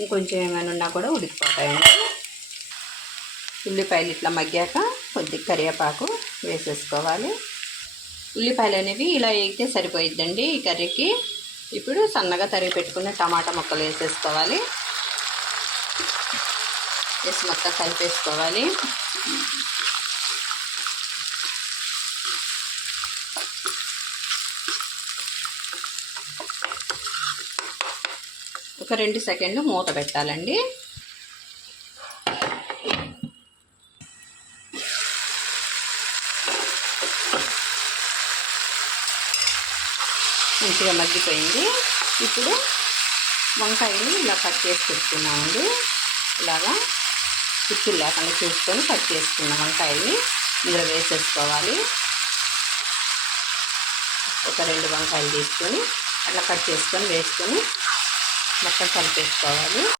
ఇంకొంచెం ఏమైనా ఉన్నా కూడా ఉడికిపోతాయండి. ఉల్లిపాయలు ఇట్లా మగ్గాక కొద్దిగా కరివేపాకు వేసేసుకోవాలి. ఉల్లిపాయలు అనేవి ఇలా వేగితే సరిపోయిద్దండి ఈ కర్రీకి. ఇప్పుడు సన్నగా తరిగి పెట్టుకున్న టమాటా ముక్కలు వేసేసుకోవాలి. వేసి మొత్తం కలిపేసుకోవాలి. ఒక 2 సెకండ్లు మూత పెట్టాలండి. మంచిగా మగ్గిపోయింది. ఇప్పుడు వంకాయని ఇలా కట్ చేసి పెట్టుకున్నామండి. ఇలాగా కుచ్చులు లేకుండా చూసుకొని కట్ చేసుకున్న వంకాయని ఇందులో వేసేసుకోవాలి. ఒక 2 వంకాయలు తీసుకొని అట్లా కట్ చేసుకొని వేసుకొని మొత్తం కలిపేసుకోవాలి.